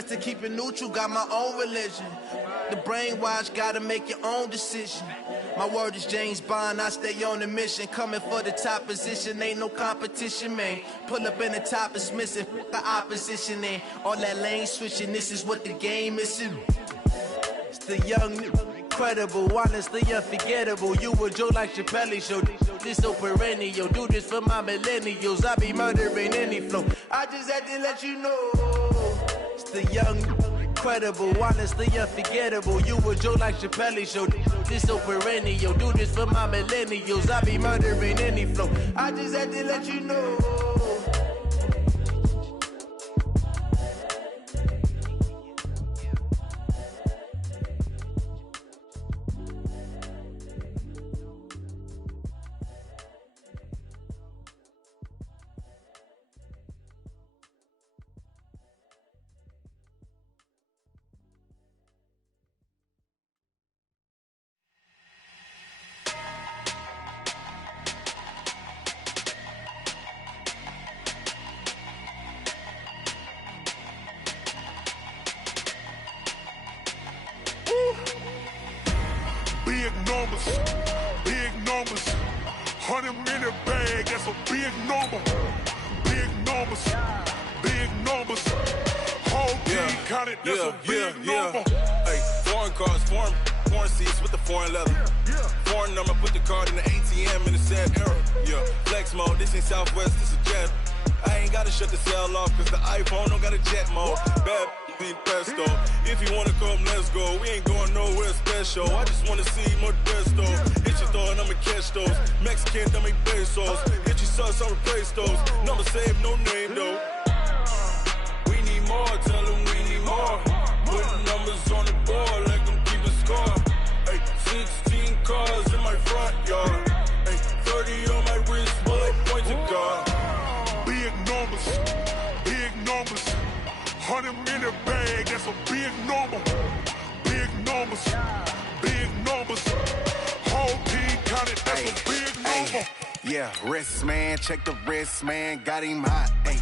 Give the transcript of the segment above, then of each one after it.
best to keep it neutral, got my own religion. The brainwash, gotta make your own decision. My word is James Bond, I stay on the mission. Coming for the top position, ain't no competition, man. Pull up in the top, it's missing, the opposition in. All that lane switching, this is what the game is. It's the young, incredible, honestly unforgettable. You a joke like Chappelle show. This so perennial, do this for my millennials. I be murdering any flow. I just had to let you know. It's the young, incredible, honestly unforgettable. You a joke like Chappelle show. This so perennial, do this for my millennials. I be murdering any flow. I just had to let you know. Big numbers, 100-minute bag, that's a big number. Big numbers, whole team counted, that's a big number. Hey, foreign cars, foreign seats with the foreign leather. Foreign number, put the card in the ATM in the sad era. Yeah, flex mode, this ain't Southwest, this is jet. I ain't gotta shut the cell off, cause the iPhone don't got a jet mode. Bad be pesto. If you wanna come, let's go. We ain't going nowhere special. I just wanna see more Modesto. Hit your thought, I'ma catch those. Mexican, dummy pesos. Hit your sauce, I'll replace those. Number saved, no name though. We need more, tell them we need more. Putting numbers on the board, like them keep a score. Hey, 16 cars in my front yard. Hey, 30 on my wrist, bullet point to God. Big numbers, 100-minute bag, that's a big number. Big numbers, whole team counted, that's a big number. Yeah, wrist man, check the wrist man, got him hot. Hey,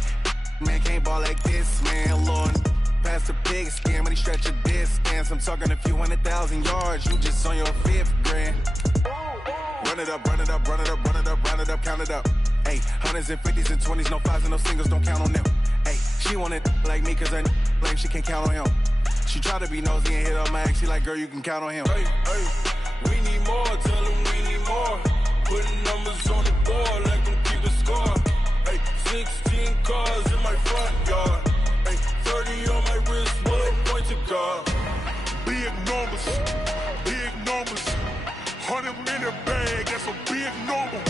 man can't ball like this, man. Lord, past the pig skin, but he stretch a distance. I'm talking a few 100,000 yards, you just on your 5th grand. Run it up, count it up. Hey, hundreds and 50s and 20s, no 5s and no singles, don't count on them. Hey, she want it like me, cause her like she can't count on him. She try to be nosy and hit up my ex, she like, girl, you can count on him. Hey, we need more, tell them we need more. Putting numbers on the board, like them keep a score. Hey, 16 cars in my front yard. Hey, 30 on my wrist, bullet point to God. Big numbers, 100-minute bag, that's a big number.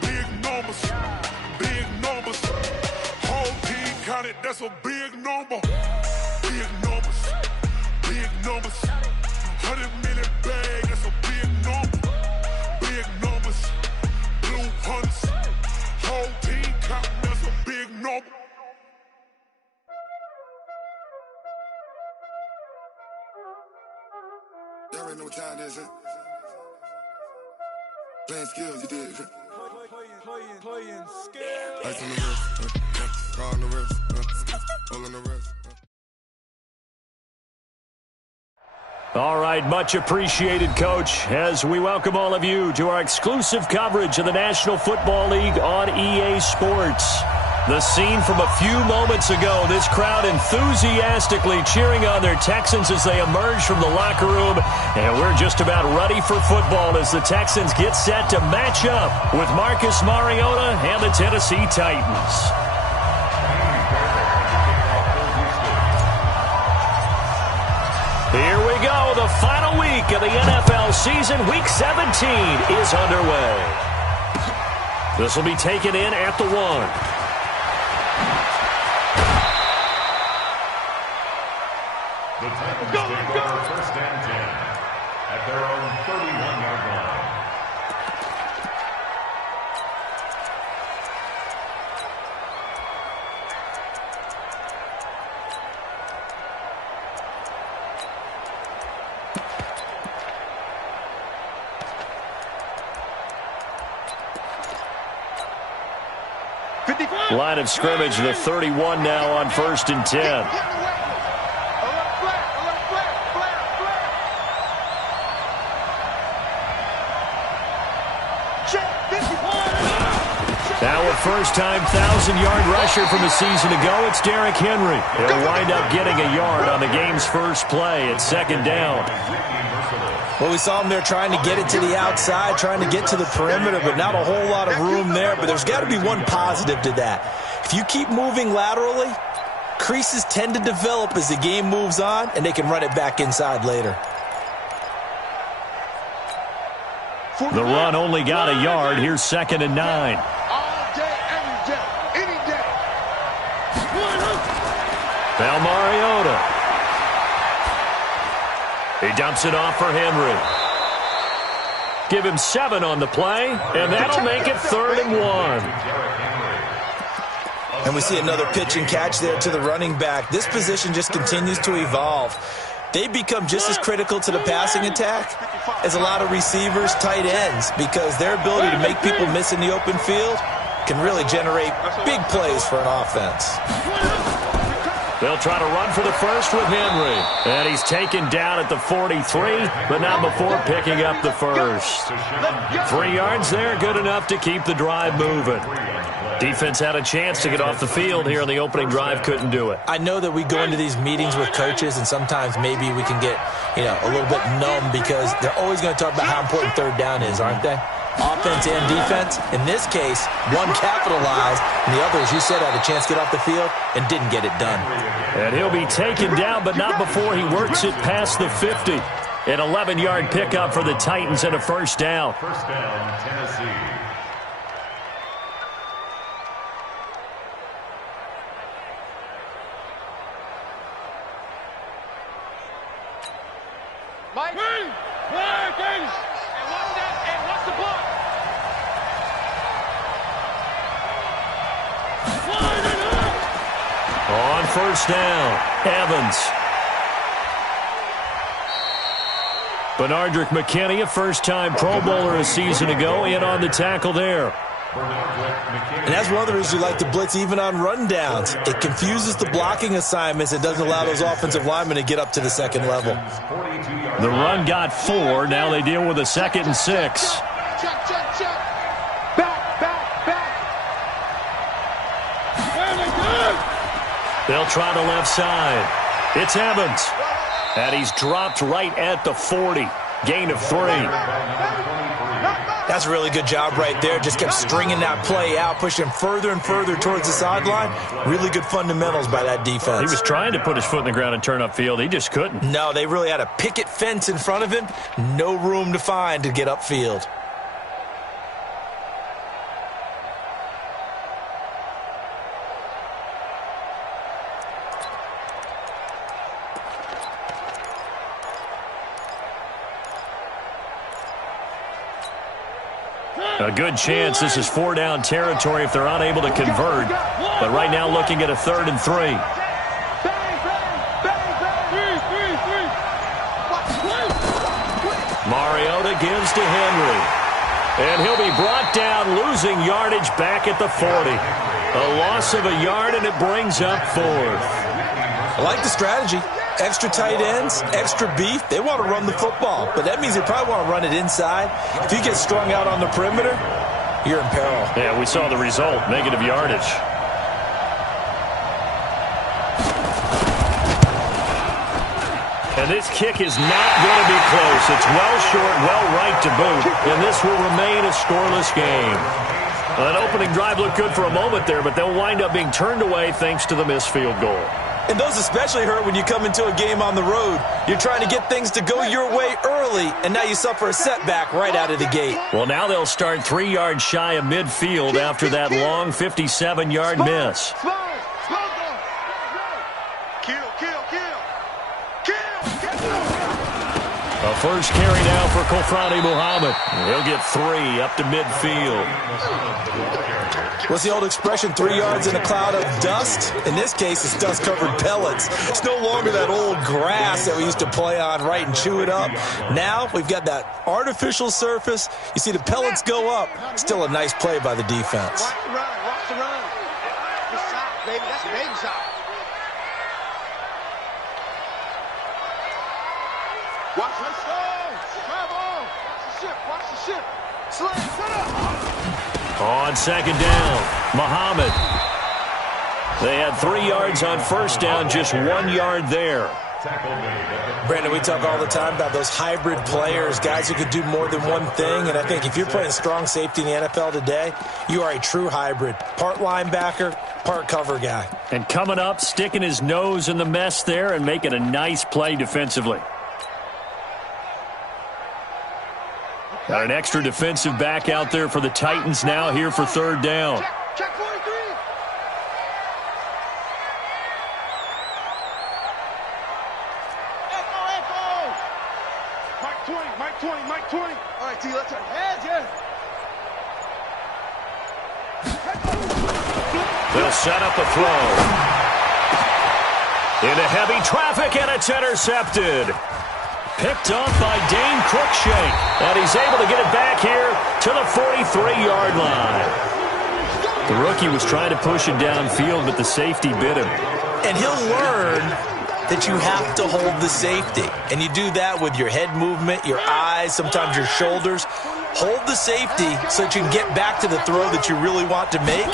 Big numbers, whole team counted, that's a big number. Big numbers, 100-minute bag, that's a big number. Big numbers, blue hunts, whole team counting, that's a big number. There ain't no time, is it? Playing skills, you did. Playing skills. Ice on the wrist, car on the wrist, all on the wrist. All right, much appreciated, Coach, as we welcome all of you to our exclusive coverage of the National Football League on EA Sports. The scene from a few moments ago, this crowd enthusiastically cheering on their Texans as they emerge from the locker room. And we're just about ready for football as the Texans get set to match up with Marcus Mariota and the Tennessee Titans. Here we go. The final week of the NFL season, Week 17, is underway. This will be taken in at the 1. The Titans take over first and 10 at their own 31-yard line. Line of scrimmage, the 31 now on first and 10. Now a first-time 1,000-yard rusher from a season ago, it's Derrick Henry. He'll wind up getting a yard on the game's first play at second down. Well, we saw him there trying to get it to the outside, trying to get to the perimeter, but not a whole lot of room there. But there's got to be one positive to that. If you keep moving laterally, creases tend to develop as the game moves on, and they can run it back inside later. The run only got a yard. Here's 2nd and 9. All day, every day, any day. Now Mariota. He dumps it off for Henry. Give him 7 on the play, and that'll make it 3rd and 1. And we see another pitch and catch there to the running back. This position just continues to evolve. They become just as critical to the passing attack as a lot of receivers, tight ends, because their ability to make people miss in the open field can really generate big plays for an offense. They'll try to run for the first with Henry. And he's taken down at the 43, but not before picking up the first. 3 yards there, good enough to keep the drive moving. Defense had a chance to get off the field here on the opening drive, couldn't do it. I know that we go into these meetings with coaches, and sometimes maybe we can get, a little bit numb because they're always going to talk about how important 3rd down is, aren't they? Offense and defense. In this case, one capitalized, and the other, as you said, had a chance to get off the field and didn't get it done. And he'll be taken down, but not before he works it past the 50. An 11-yard pickup for the Titans and a first down. First down, Tennessee. Mike, and what's the block? On first down, Evans. Benardrick McKinney, a first-time Pro Bowler a season ago, in on the tackle there. And that's one of the reasons you like to blitz even on rundowns. It confuses the blocking assignments. It doesn't allow those offensive linemen to get up to the second level. The run got 4. Now they deal with a 2nd and 6. They'll try the left side. It's Evans. And he's dropped right at the 40. Gain of 3. That's a really good job right there. Just kept stringing that play out, pushing further and further towards the sideline. Really good fundamentals by that defense. He was trying to put his foot in the ground and turn upfield. He just couldn't. No, they really had a picket fence in front of him. No room to find to get upfield. A good chance this is 4-down territory if they're unable to convert. But right now looking at a 3rd and 3. Mariota gives to Henry. And he'll be brought down, losing yardage back at the 40. A loss of a yard, and it brings up 4th. I like the strategy. Extra tight ends, extra beef. They want to run the football, but that means they probably want to run it inside. If you get strung out on the perimeter, you're in peril. Yeah, we saw the result, negative yardage. And this kick is not going to be close. It's well short, well right to boot, and this will remain a scoreless game. An opening drive looked good for a moment there, but they'll wind up being turned away thanks to the missed field goal. And those especially hurt when you come into a game on the road. You're trying to get things to go your way early, and now you suffer a setback right out of the gate. Well, now they'll start 3 yards shy of midfield after that long 57-yard miss. A first carry now for Kofrani Muhammad. He'll get 3 up to midfield. What's the old expression, 3 yards in a cloud of dust? In this case, it's dust-covered pellets. It's no longer that old grass that we used to play on, right, and chew it up. Now we've got that artificial surface. You see the pellets go up. Still a nice play by the defense. Watch the run, watch the run. Good shot, baby. That's a baby shot. Watch the shot. Grab on. Watch the ship. Watch the ship. Slay, set up. On second down, Muhammad. They had 3 yards on first down, just 1 yard there. Brandon, we talk all the time about those hybrid players, guys who could do more than one thing. And I think if you're playing strong safety in the NFL today, you are a true hybrid. Part linebacker, part cover guy. And coming up, sticking his nose in the mess there and making a nice play defensively. Got an extra defensive back out there for the Titans now here for third down. Check 43. Echo. Mike 20. All right, T, let's turn heads, yeah. They'll set up a throw. Into heavy traffic, and it's intercepted. Picked off by Dane Cruikshank, and he's able to get it back here to the 43-yard line. The rookie was trying to push it downfield, but the safety bit him. And he'll learn that you have to hold the safety. And you do that with your head movement, your eyes, sometimes your shoulders. Hold the safety so that you can get back to the throw that you really want to make.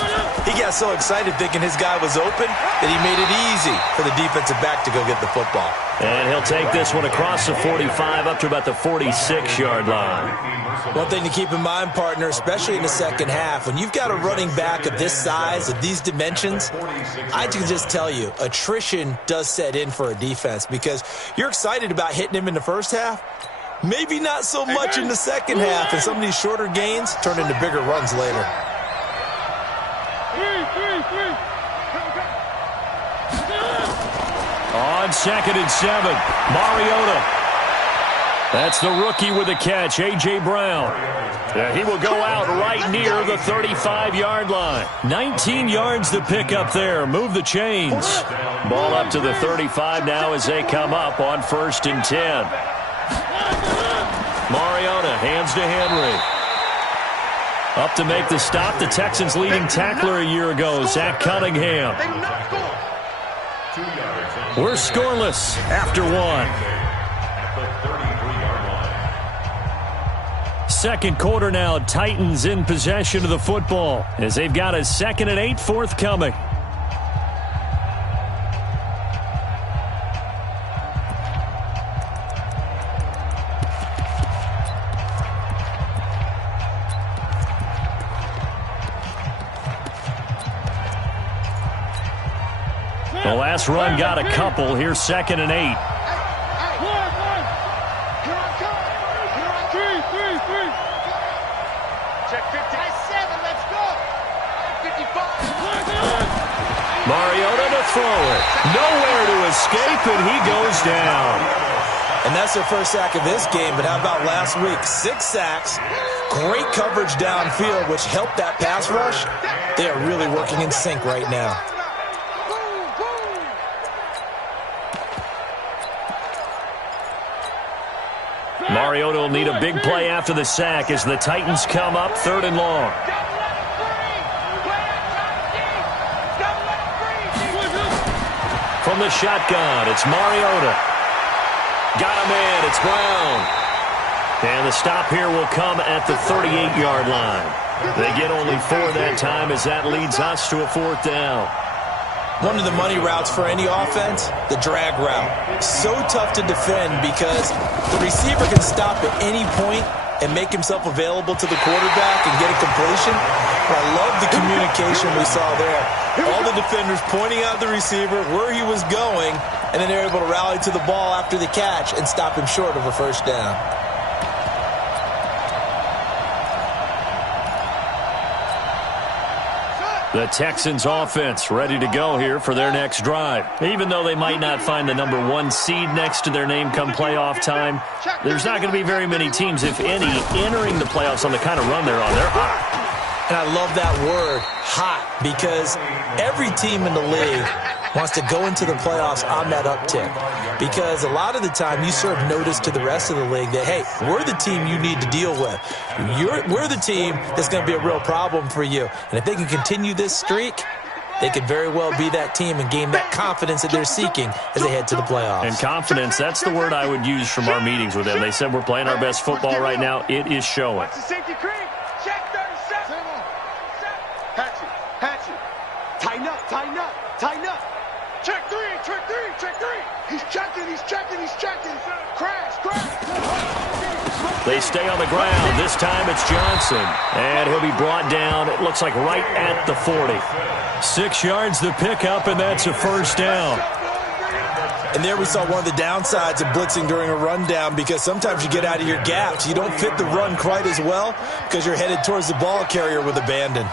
He got so excited thinking his guy was open that he made it easy for the defensive back to go get the football. And he'll take this one across the 45 up to about the 46-yard line. One thing to keep in mind, partner, especially in the second half, when you've got a running back of this size, of these dimensions, I can just tell you, attrition does set in for a defense because you're excited about hitting him in the first half. Maybe not so much in the second half, and some of these shorter gains turn into bigger runs later. On second and 7, Mariota. That's the rookie with the catch, A.J. Brown. He will go out right near the 35-yard line. 19 yards to pick up there. Move the chains. Ball up to the 35 now as they come up on first and 10. Mariota hands to Henry. Up to make the stop, the Texans' leading tackler a year ago, Zach Cunningham. We're scoreless after 1. Second quarter now, Titans in possession of the football as they've got a 2nd and 8 forthcoming. The last run got a couple. Here's 2nd and 8. Check 57, let's go. 55. Mariota to throw it. Nowhere to escape, and he goes down. And that's their first sack of this game, but how about last week? 6 sacks, great coverage downfield, which helped that pass rush. They are really working in sync right now. Mariota will need a big play after the sack as the Titans come up 3rd and long. From the shotgun, it's Mariota. Got him in, it's Brown. And the stop here will come at the 38-yard line. They get only 4 that time as that leads us to a 4th down. One of the money routes for any offense, the drag route. So tough to defend because the receiver can stop at any point and make himself available to the quarterback and get a completion. But I love the communication we saw there. All the defenders pointing out the receiver, where he was going, and then they're able to rally to the ball after the catch and stop him short of a first down. The Texans offense ready to go here for their next drive. Even though they might not find the number 1 seed next to their name come playoff time, there's not going to be very many teams, if any, entering the playoffs on the kind of run they're on. They're hot. And I love that word, hot, because every team in the league wants to go into the playoffs on that uptick. Because a lot of the time you serve notice to the rest of the league that, hey, we're the team you need to deal with. We're the team that's going to be a real problem for you. And if they can continue this streak, they could very well be that team and gain that confidence that they're seeking as they head to the playoffs. And confidence, that's the word I would use from our meetings with them. They said we're playing our best football right now. It is showing. Check three. He's checking. Crash. They stay on the ground. This time it's Johnson. And he'll be brought down, it looks like right at the 40. 6 yards the pickup, and that's a first down. And there we saw one of the downsides of blitzing during a rundown, because sometimes you get out of your gaps. You don't fit the run quite as well because you're headed towards the ball carrier with abandon.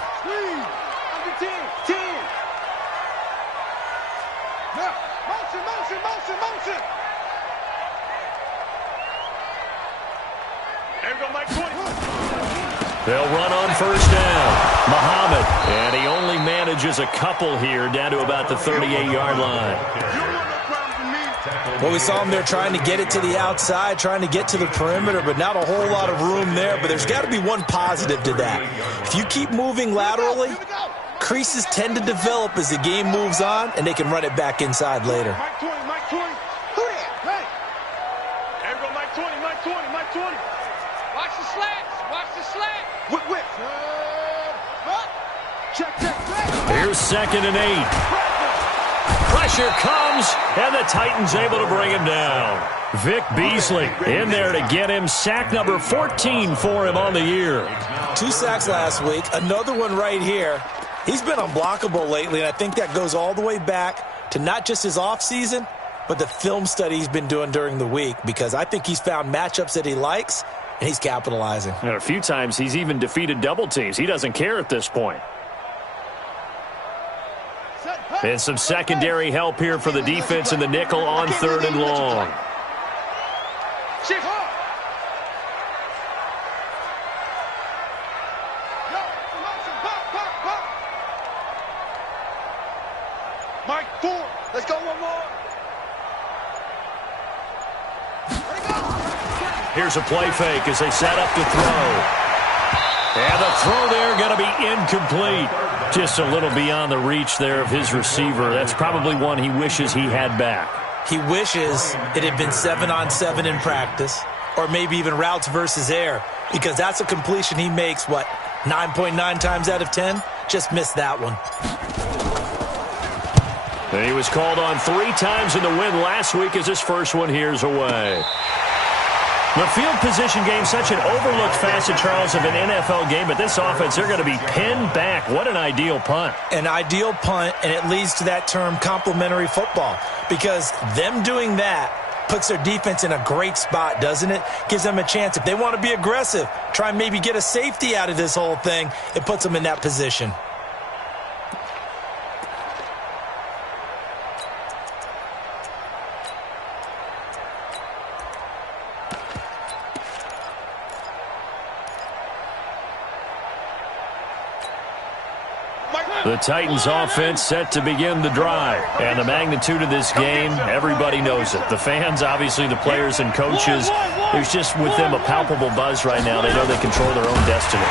Motion. They'll run on first down. Muhammad, and he only manages a couple here down to about the 38-yard line. Well, we saw him there trying to get it to the outside, trying to get to the perimeter, but not a whole lot of room there. But there's got to be one positive to that. If you keep moving laterally, creases tend to develop as the game moves on, and they can run it back inside later. Mike 20. Who that? Hey. There we go, Mike 20. Watch the slats. Whip. Check. Here's 2nd and 8. Pressure comes, and the Titans able to bring him down. Vic Beasley in there to get him. Sack number 14 for him on the year. 2 sacks last week, another one right here. He's been unblockable lately, and I think that goes all the way back to not just his offseason, but the film study he's been doing during the week, because I think he's found matchups that he likes, and he's capitalizing. And a few times he's even defeated double teams. He doesn't care at this point. And some secondary help here for the defense in the nickel on 3rd and long. Shift. Mike 4. Let's go one more. Here's a play fake as they set up to throw. And the throw there going to be incomplete. Just a little beyond the reach there of his receiver. That's probably one he wishes he had back. He wishes it had been 7-on-7 in practice, or maybe even routes versus air, because that's a completion he makes, 9.9 times out of 10? Just missed that one. And he was called on 3 times in the win last week as his first one here's away. The field position game, such an overlooked facet, Charles, of an NFL game, but this offense, they're going to be pinned back. What an ideal punt. An ideal punt, and it leads to that term complementary football, because them doing that puts their defense in a great spot, doesn't it? Gives them a chance. If they want to be aggressive, try and maybe get a safety out of this whole thing, it puts them in that position. The Titans offense set to begin the drive. And the magnitude of this game, everybody knows it. The fans, obviously the players and coaches, there's just with them a palpable buzz right now. They know they control their own destiny.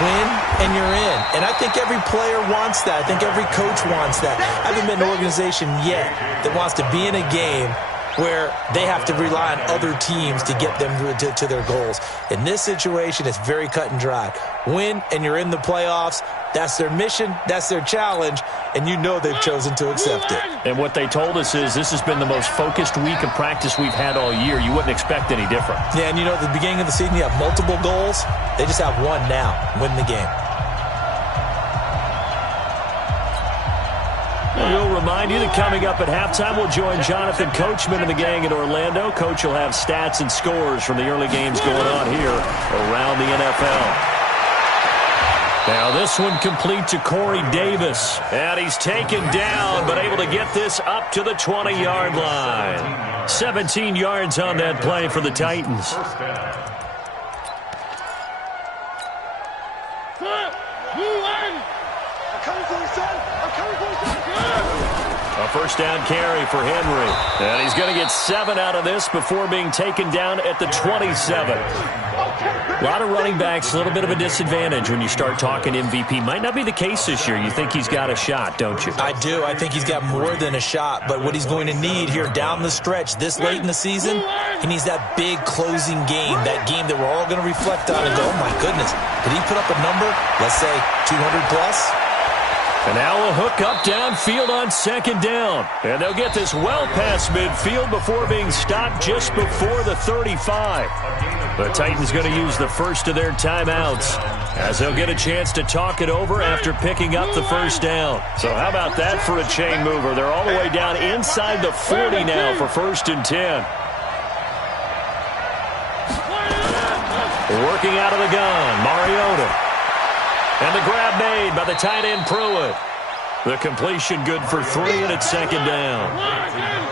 Win and you're in. And I think every player wants that. I think every coach wants that. I haven't been an organization yet that wants to be in a game where they have to rely on other teams to get them to their goals. In this situation, it's very cut and dry. Win and you're in the playoffs. That's their mission, that's their challenge, and you know they've chosen to accept it. And what they told us is this has been the most focused week of practice we've had all year. You wouldn't expect any different. Yeah, and you know, at the beginning of the season, you have multiple goals. They just have one now, win the game. We'll remind you that coming up at halftime, we'll join Jonathan Coachman and the gang in Orlando. Coach will have stats and scores from the early games going on here around the NFL. Now this one complete to Corey Davis. And he's taken down, but able to get this up to the 20-yard line. 17 yards on that play for the Titans. A first down carry for Henry. And he's going to get 7 out of this before being taken down at the 27. A lot of running backs, a little bit of a disadvantage when you start talking MVP. Might not be the case this year. You think he's got a shot, don't you? I do. I think he's got more than a shot. But what he's going to need here down the stretch this late in the season, he needs that big closing game, that game that we're all going to reflect on and go, oh, my goodness, did he put up a number, let's say 200 plus? And now a hook up downfield on second down. And they'll get this well past midfield before being stopped just before the 35. The Titans going to use the first of their timeouts as they'll get a chance to talk it over after picking up the first down. So how about that for a chain mover? They're all the way down inside the 40 now for 1st and 10. Working out of the gun, Mariota. And the grab made by the tight end Pruitt. The completion good for 3, and it's second down.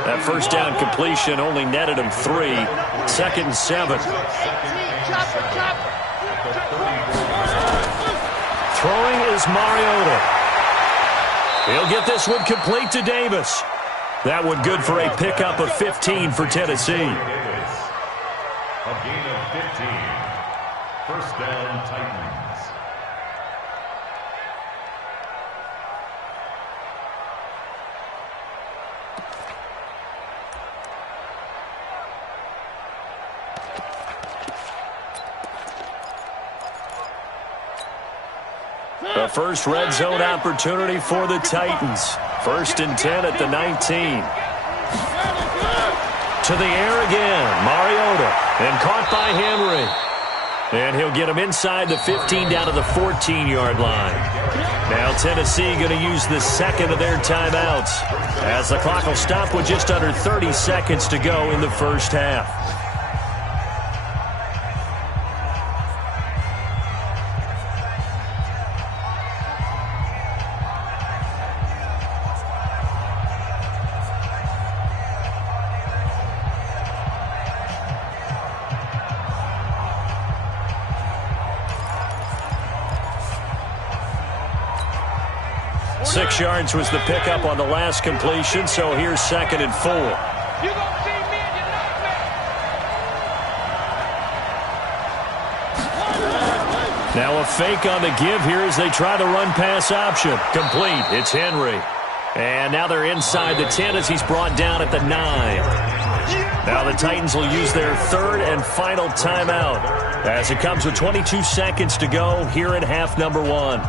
That first down completion only netted him 3. 2nd and 7. Throwing is Mariota. He'll get this one complete to Davis. That one good for a pickup of 15 for Tennessee. A gain of 15. First down, Titans. The first red zone opportunity for the Titans. 1st and 10 at the 19. To the air again, Mariota. And caught by Henry. And he'll get him inside the 15 down to the 14-yard line. Now Tennessee going to use the second of their timeouts as the clock will stop with just under 30 seconds to go in the first half. Six yards was the pickup on the last completion, so here's 2nd and 4. Now a fake on the give here as they try the run-pass option. Complete. It's Henry. And now they're inside the 10 as he's brought down at the 9. Now the Titans will use their 3rd and final timeout as it comes with 22 seconds to go here in half number 1.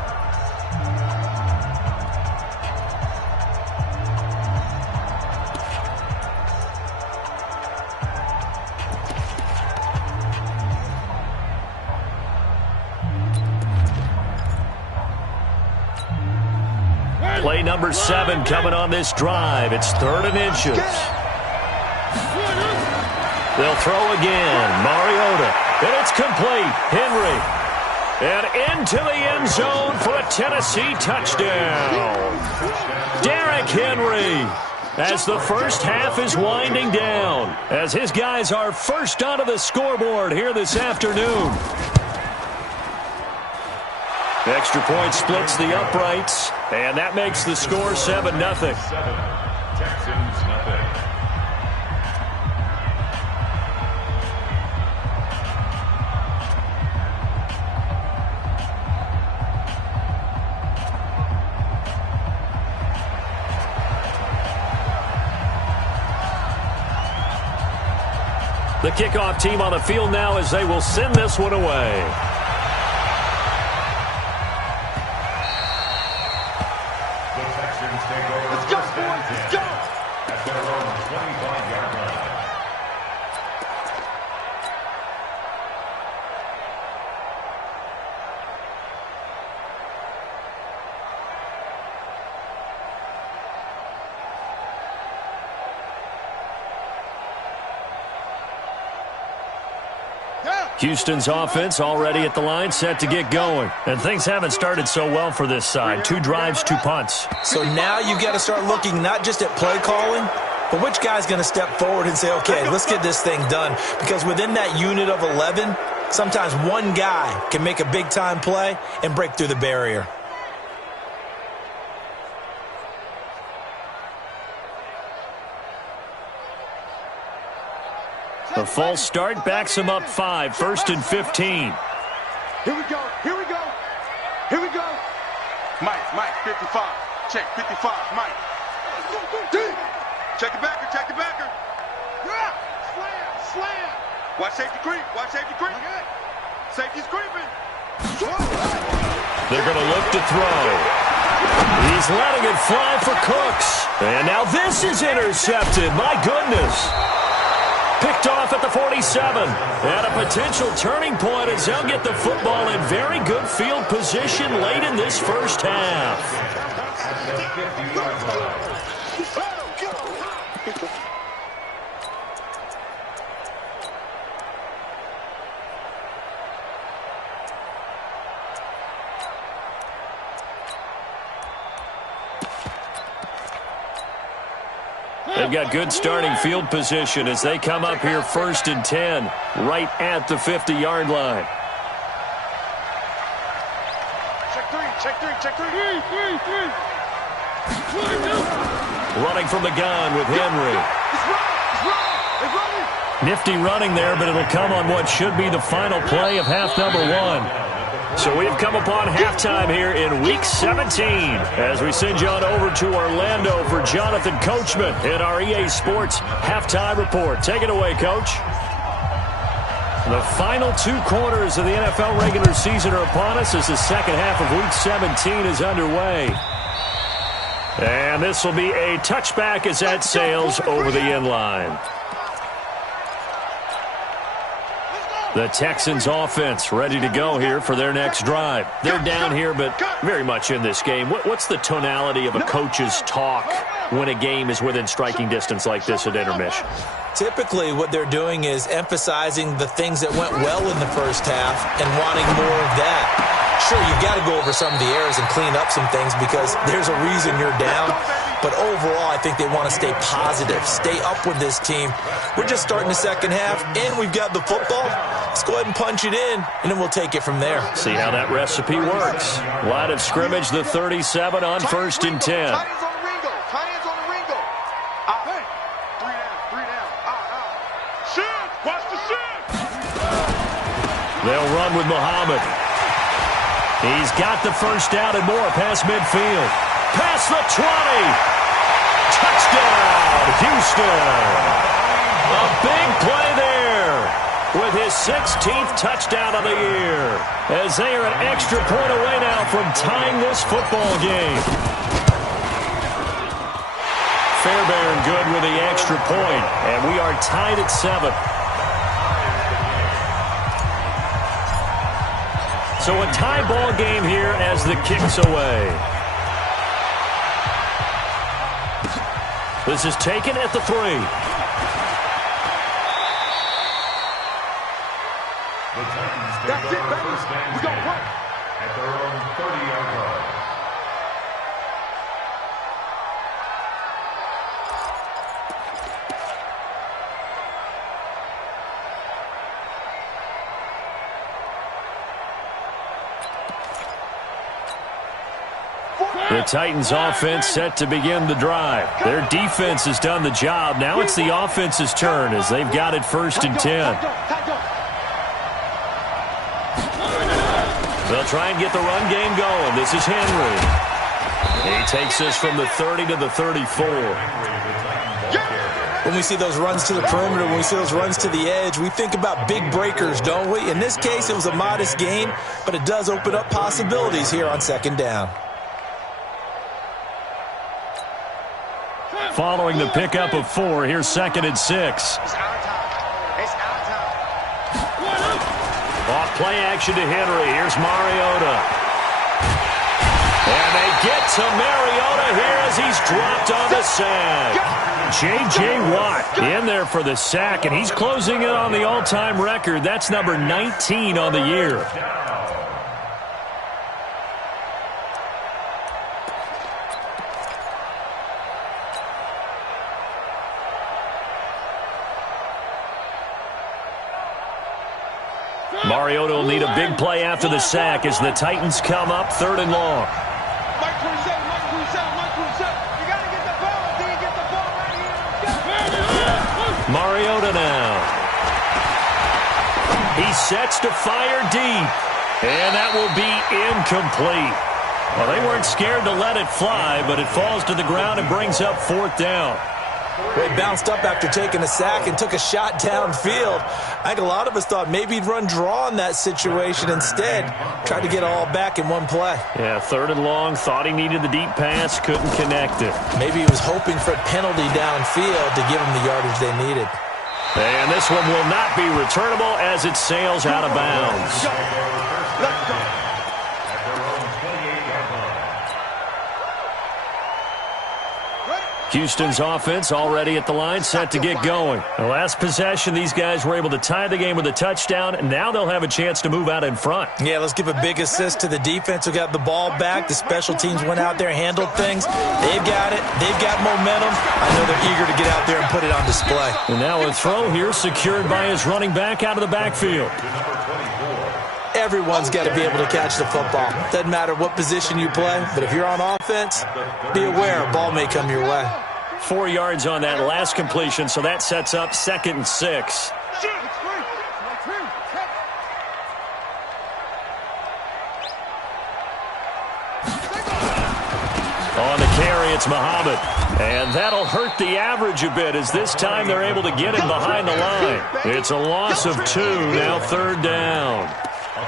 Play number 7 coming on this drive. It's 3rd and inches. They'll throw again. Mariota. And it's complete. Henry. And into the end zone for a Tennessee touchdown. Derrick Henry. As the first half is winding down. As his guys are first onto the scoreboard here this afternoon. The extra point splits the uprights, and that makes the score 7-0. Texans, nothing. The kickoff team on the field now as they will send this one away. Houston's offense already at the line, set to get going. And things haven't started so well for this side. 2 drives, 2 punts. So now you've got to start looking not just at play calling, but which guy's going to step forward and say, okay, let's get this thing done. Because within that unit of 11, sometimes one guy can make a big-time play and break through the barrier. The false start backs him up 5, 1st and 15. Here we go, here we go, here we go. Mike, 55. Check, 55, Mike. Check the backer. Yeah, slam. Watch safety creep. Safety's creeping. They're going to look to throw. He's letting it fly for Cooks. And now this is intercepted. My goodness. Picked off at the 47. And a potential turning point as they'll get the football in very good field position late in this first half. They've got good starting field position as they come up here 1st and 10, right at the 50-yard line. Check three. Running from the gun with Henry. Nifty running there, but it'll come on what should be the final play of half number 1. So we've come upon halftime here in Week 17 as we send you on over to Orlando for Jonathan Coachman in our EA Sports Halftime Report. Take it away, Coach. The final 2 quarters of the NFL regular season are upon us as the second half of Week 17 is underway. And this will be a touchback as that sails over the end line. The Texans offense ready to go here for their next drive. They're down here, but very much in this game. What's the tonality of a coach's talk when a game is within striking distance like this at intermission? Typically, what they're doing is emphasizing the things that went well in the first half and wanting more of that. Sure, you've got to go over some of the errors and clean up some things because there's a reason you're down. But overall, I think they want to stay positive, stay up with this team. We're just starting the second half, and we've got the football. Let's go ahead and punch it in, and then we'll take it from there. See how that recipe works. Line of scrimmage, the 37 on 1st and 10. Tight ends on the ring go. Three down. Shift. Watch the shift. They'll run with Muhammad. He's got the first down and more past midfield. Past the 20. Touchdown, Houston. A big play there with his 16th touchdown of the year as they are an extra point away now from tying this football game. Fairbairn good with the extra point, and we are tied at 7. So a tie ball game here as the kick's away. This is taken at the 3. The Titans take over first and 10 at their own 30-yard line. The Titans offense set to begin the drive. Their defense has done the job. Now it's the offense's turn as they've got it 1st and 10. They'll try and get the run game going. This is Henry. He takes us from the 30 to the 34. When we see those runs to the perimeter, when we see those runs to the edge, we think about big breakers, don't we? In this case, it was a modest gain, but it does open up possibilities here on 2nd down. Following the pickup of 4, here's 2nd and 6. It's our time. Off play action to Henry. Here's Mariota. And they get to Mariota here as he's dropped on the sack. J.J. Watt in there for the sack, and he's closing in on the all-time record. That's number 19 on the year. Mariota will need a big play after the sack as the Titans come up 3rd and long. Mike 27. You got to get the ball. Do you get the ball right here? Mariota now. He sets to fire deep. And that will be incomplete. Well, they weren't scared to let it fly, but it falls to the ground and brings up 4th down. Well, he bounced up after taking a sack and took a shot downfield. I think a lot of us thought maybe he'd run draw in that situation. Instead, tried to get it all back in one play. Yeah, 3rd and long, thought he needed the deep pass, couldn't connect it. Maybe he was hoping for a penalty downfield to give him the yardage they needed. And this one will not be returnable as it sails out of bounds. Houston's offense already at the line, set to get going. The last possession, these guys were able to tie the game with a touchdown, and now they'll have a chance to move out in front. Yeah, let's give a big assist to the defense who got the ball back. The special teams went out there, handled things. They've got it. They've got momentum. I know they're eager to get out there and put it on display. And now a throw here secured by his running back out of the backfield. Everyone's got to be able to catch the football. Doesn't matter what position you play, but if you're on offense, be aware a ball may come your way. 4 yards on that last completion, so that sets up 2nd and 6. On the carry, it's Muhammad. And that'll hurt the average a bit as this time they're able to get him behind the line. It's a loss of 2, now 3rd down.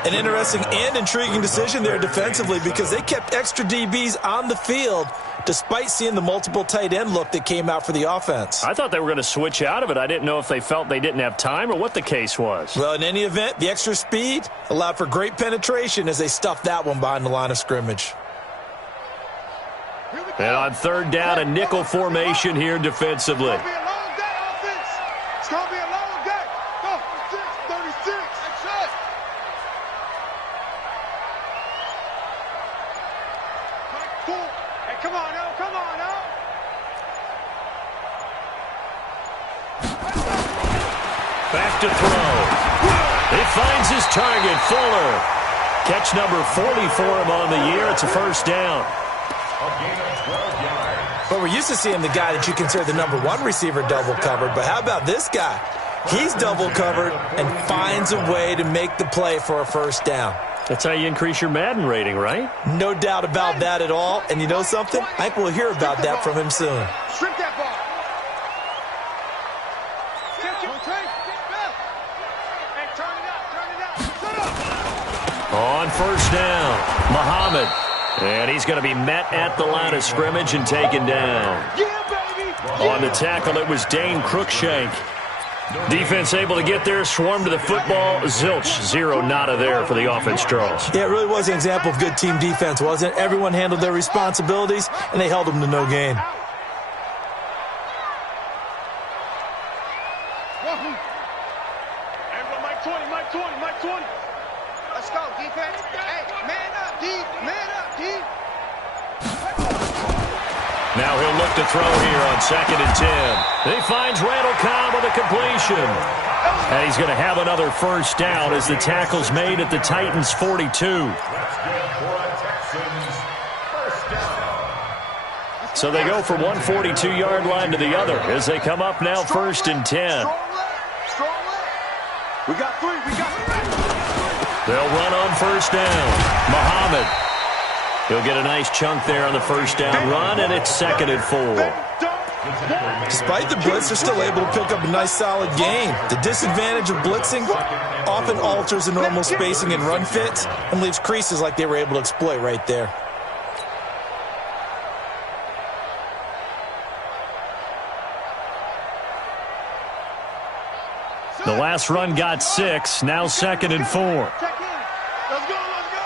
An interesting and intriguing decision there defensively because they kept extra DBs on the field despite seeing the multiple tight end look that came out for the offense. I thought they were going to switch out of it. I didn't know if they felt they didn't have time or what the case was. Well, in any event, the extra speed allowed for great penetration as they stuffed that one behind the line of scrimmage. And on 3rd down, a nickel formation here defensively. It's going to be a long day. Go, 36. That's it. Hey, come on now. Come on now. Back to throw. He finds his target, Fuller. Catch number 40 for him on the year. It's a 1st down. But we're used to seeing the guy that you consider the number 1 receiver double covered. But how about this guy? He's double covered and finds a way to make the play for a 1st down. That's how you increase your Madden rating, right? No doubt about that at all. And you know something? I think we'll hear about that from him soon. Strip that ball. On 1st down, Muhammad. And he's going to be met at the line of scrimmage and taken down. On the tackle, it was Dane Cruikshank. Defense able to get there, swarm to the football. Zilch, 0 nada there for the offense, Charles. Yeah, it really was an example of good team defense, wasn't it? Everyone handled their responsibilities, and they held them to no gain. Mike 20, Mike 20, Mike 20. Let's go, defense. Hey, man up, D. Man up, D. Now he'll look to throw here on 2nd and 10. He finds Randall Cobb with a completion. And he's going to have another 1st down as the tackle's made at the Titans' 42. So they go from one 42-yard line to the other as they come up now 1st and 10. We got 3. We got 3. They'll run on 1st down. Muhammad. He'll get a nice chunk there on the 1st down run, and it's 2nd and 4. Despite the blitz, they're still able to pick up a nice solid gain. The disadvantage of blitzing often alters the normal spacing and run fits and leaves creases like they were able to exploit right there. The last run got 6, now 2nd and 4. Let's go, let's go.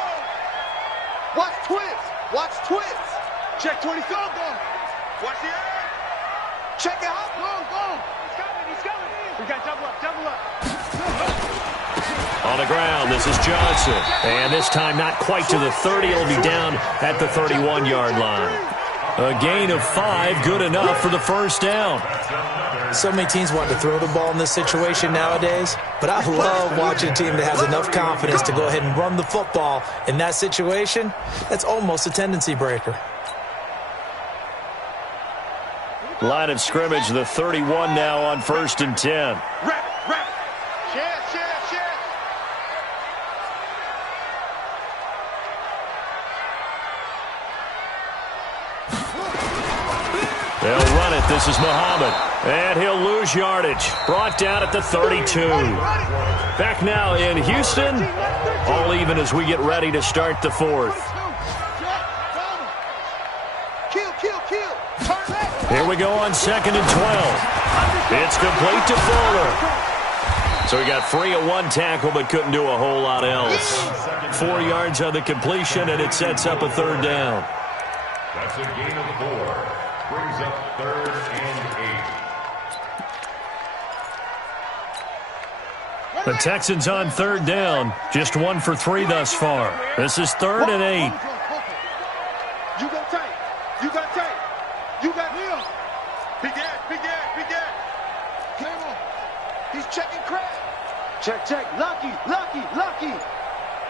Watch twins. Watch twins. Check 20. Go. Watch the air. Check it out. Go. He's coming. We got double up. On the ground, this is Johnson. And this time not quite to the 30. It'll be down at the 31-yard line. A gain of 5, good enough for the 1st down. So many teams want to throw the ball in this situation nowadays, but I love watching a team that has enough confidence to go ahead and run the football. In that situation, that's almost a tendency breaker. Line of scrimmage, the 31 now on 1st and 10. Rep. Share. They'll run it. This is Muhammad. And he'll lose yardage. Brought down at the 32. Back now in Houston. All even as we get ready to start the fourth. Here we go on 2nd and 12. It's complete to Fuller. So he got free of one tackle but couldn't do a whole lot else. 4 yards on the completion, and it sets up a 3rd down. That's a gain of 4. Brings up 3rd and 8. The Texans on 3rd down. Just 1 for 3 thus far. This is 3rd and 8. You got tight. You got tight. You got him. Big Ed. Come on. He's checking crab. Check. Lucky.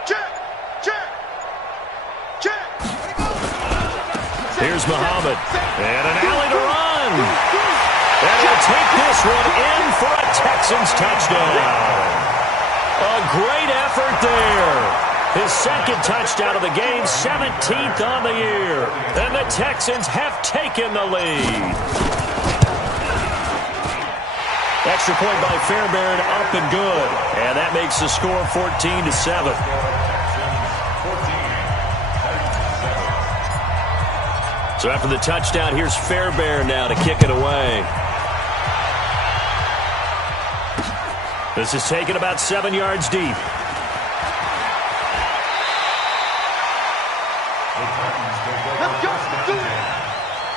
Check. Here's Muhammad. And an alley to run. And he'll take this one in for a Texans touchdown. A great effort there. His 2nd touchdown of the game, 17th on the year. And the Texans have taken the lead. Extra point by Fairbairn, up and good. And that makes the score 14-7. So after the touchdown, here's Fairbairn now to kick it away. This is taken about 7 yards deep. Let's go. Do it.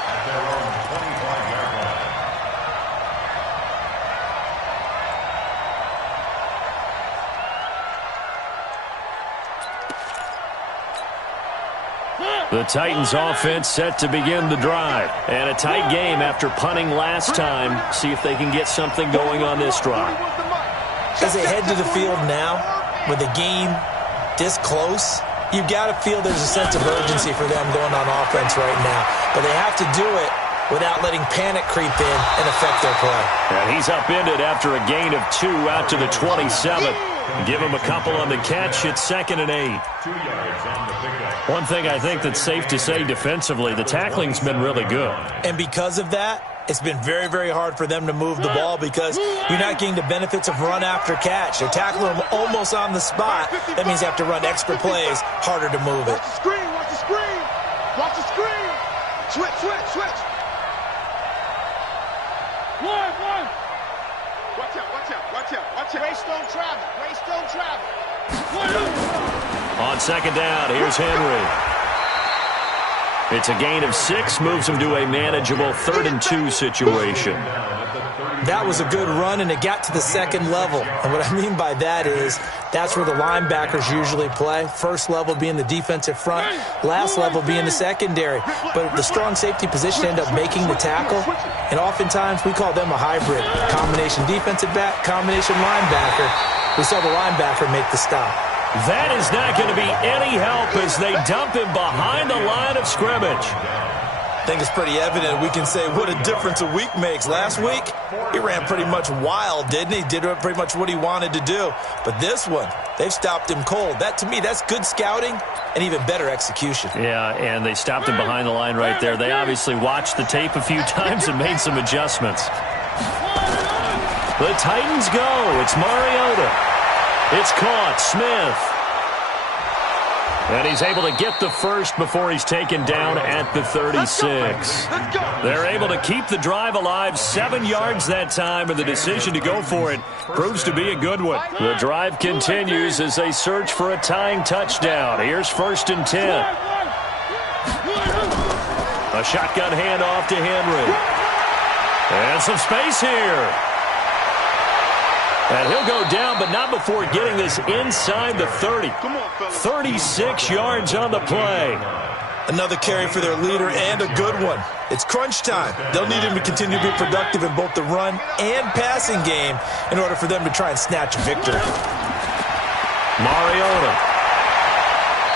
At their own 25-yard line. The Titans offense set to begin the drive. And a tight game after punting last time. See if they can get something going on this drive. As they head to the field now, with the game this close, you've got to feel there's a sense of urgency for them going on offense right now. But they have to do it without letting panic creep in and affect their play. And he's upended after a gain of 2 out to the 27. Give him a couple on the catch. It's 2nd and 8. 2 yards on the pickup. One thing I think that's safe to say defensively, the tackling's been really good. And because of that, it's been very, very hard for them to move the ball because you're not getting the benefits of run after catch. They're tackling them almost on the spot. That means you have to run extra plays, harder to move it. Watch the screen. Switch. One. Watch out. Race don't travel. On 2nd down, here's Henry. It's a gain of 6, moves him to a manageable 3rd and 2 situation. That was a good run, and it got to the 2nd level. And what I mean by that is that's where the linebackers usually play. First level being the defensive front, last level being the secondary. But the strong safety position ended up making the tackle, and oftentimes we call them a hybrid. Combination defensive back, combination linebacker. We saw the linebacker make the stop. That is not going to be any help as they dump him behind the line of scrimmage. I think it's pretty evident. We can say what a difference a week makes. Last week, he ran pretty much wild, didn't he? Did pretty much what he wanted to do. But this one, they've stopped him cold. That, to me, that's good scouting and even better execution. Yeah, and they stopped him behind the line right there. They obviously watched the tape a few times and made some adjustments. The Titans go. It's Mariota. It's caught. Smith. And he's able to get the first before he's taken down at the 36. They're able to keep the drive alive, 7 yards that time, and the decision to go for it proves to be a good one. The drive continues as they search for a tying touchdown. Here's 1st and 10. A shotgun handoff to Henry. And some space here. And he'll go down, but not before getting this inside the 30. 36 yards on the play. Another carry for their leader and a good one. It's crunch time. They'll need him to continue to be productive in both the run and passing game in order for them to try and snatch a victory. Mariota.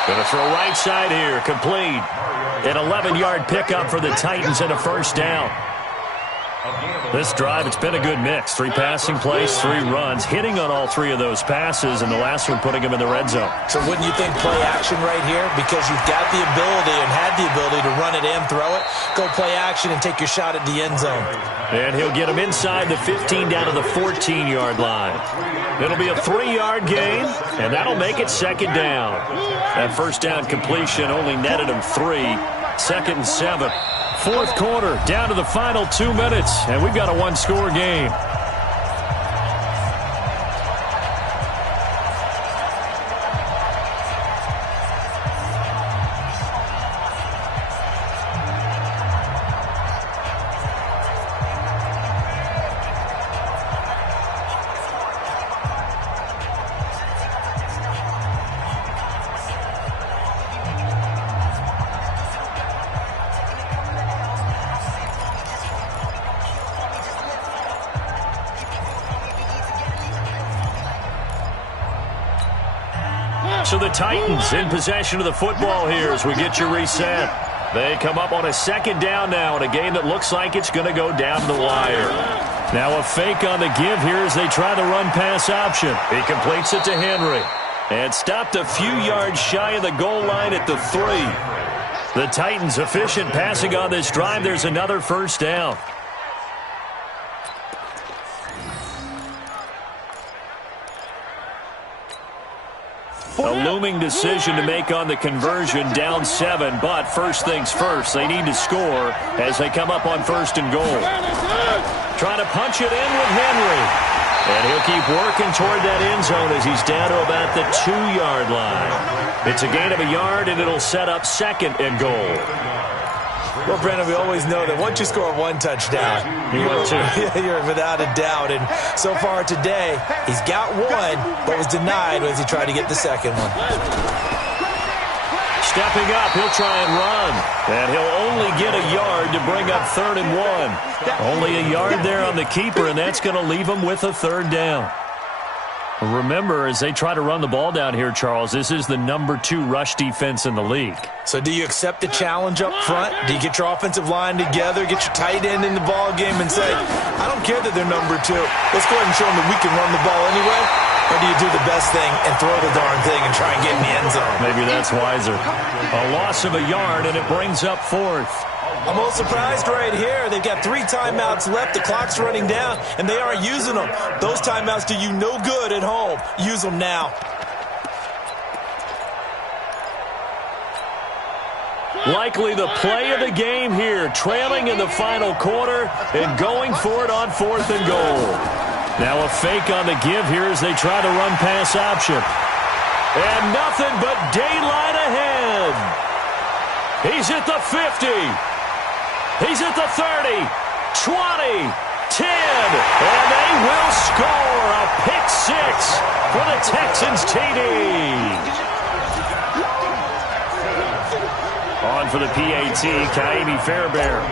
Going to throw right side here, complete. An 11-yard pickup for the Titans and a 1st down. This drive, it's been a good mix. 3 passing plays, 3 runs, hitting on all 3 of those passes, and the last one putting him in the red zone. So wouldn't you think play action right here? Because you've got the ability and had the ability to run it and throw it. Go play action and take your shot at the end zone. And he'll get him inside the 15 down to the 14-yard line. It'll be a 3-yard gain, and that'll make it second down. That first down completion only netted him 3. 2nd and 7. Fourth quarter, down to the final 2 minutes, and we've got a 1-score game. So the Titans in possession of the football here as we get you reset. They come up on a second down now in a game that looks like it's going to go down to the wire. Now a fake on the give here as they try the run-pass option. He completes it to Henry. And stopped a few yards shy of the goal line at the 3. The Titans efficient passing on this drive. There's another first down. A looming decision to make on the conversion, down 7, but first things first, they need to score as they come up on 1st and goal. Trying to punch it in with Henry. And he'll keep working toward that end zone as he's down to about the 2-yard line. It's a gain of a yard, and it'll set up 2nd and goal. Well, Brandon, we always know that once you score 1 touchdown, you're without a doubt. And so far today, he's got 1, but was denied as he tried to get the 2nd one. Stepping up, he'll try and run. And he'll only get a yard to bring up 3rd and 1. Only a yard there on the keeper, and that's going to leave him with a 3rd down. Remember, as they try to run the ball down here, Charles, this is the number 2 rush defense in the league. So do you accept the challenge up front? Do you get your offensive line together, get your tight end in the ball game and say, I don't care that they're number 2. Let's go ahead and show them that we can run the ball anyway? Or do you do the best thing and throw the darn thing and try and get in the end zone? Maybe that's wiser. A loss of a yard, and it brings up 4th. I'm a little surprised right here. They've got 3 timeouts left. The clock's running down, and they aren't using them. Those timeouts do you no good at home. Use them now. Likely the play of the game here, trailing in the final quarter and going for it on 4th and goal. Now a fake on the give here as they try the run-pass option. And nothing but daylight ahead. He's at the 50. He's at the 30, 20, 10, and they will score a pick 6 for the Texans TD. On for the PAT, Kaimi Fairbairn.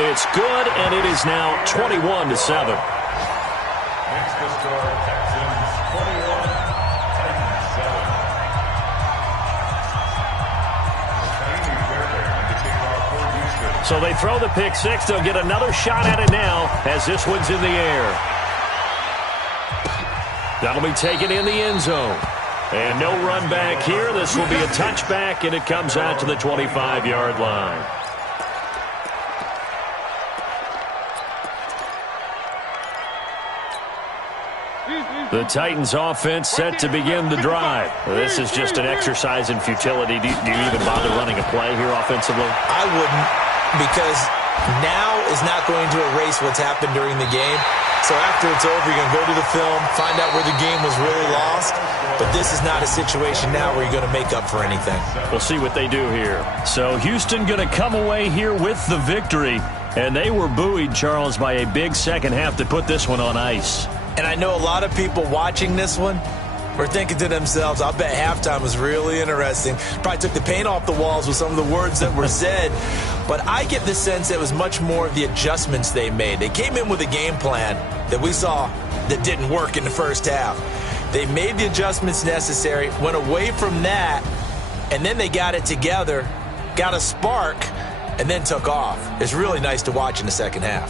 It's good, and it is now 21-7. Next to score, Texans 21, Titans 7. So they throw the pick 6. They'll get another shot at it now as this one's in the air. That'll be taken in the end zone. And no run back here. This will be a touchback, and it comes out to the 25-yard line. The Titans offense set to begin the drive. This is just an exercise in futility. Do you even bother running a play here offensively? I wouldn't, because now is not going to erase what's happened during the game. So after it's over, you're going to go to the film, find out where the game was really lost. But this is not a situation now where you're going to make up for anything. We'll see what they do here. So Houston going to come away here with the victory. And they were buoyed, Charles, by a big second half to put this one on ice. And I know a lot of people watching this one were thinking to themselves, I'll bet halftime was really interesting. Probably took the paint off the walls with some of the words that were said. But I get the sense it was much more of the adjustments they made. They came in with a game plan that we saw that didn't work in the first half. They made the adjustments necessary, went away from that, and then they got it together got a spark, and then took off. It's really nice to watch in the second half.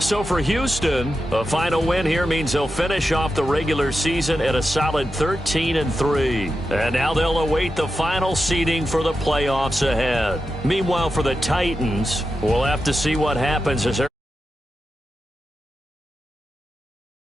So for Houston, a final win here means they'll finish off the regular season at a solid 13-3. And now they'll await the final seeding for the playoffs ahead. Meanwhile, for the Titans, we'll have to see what happens as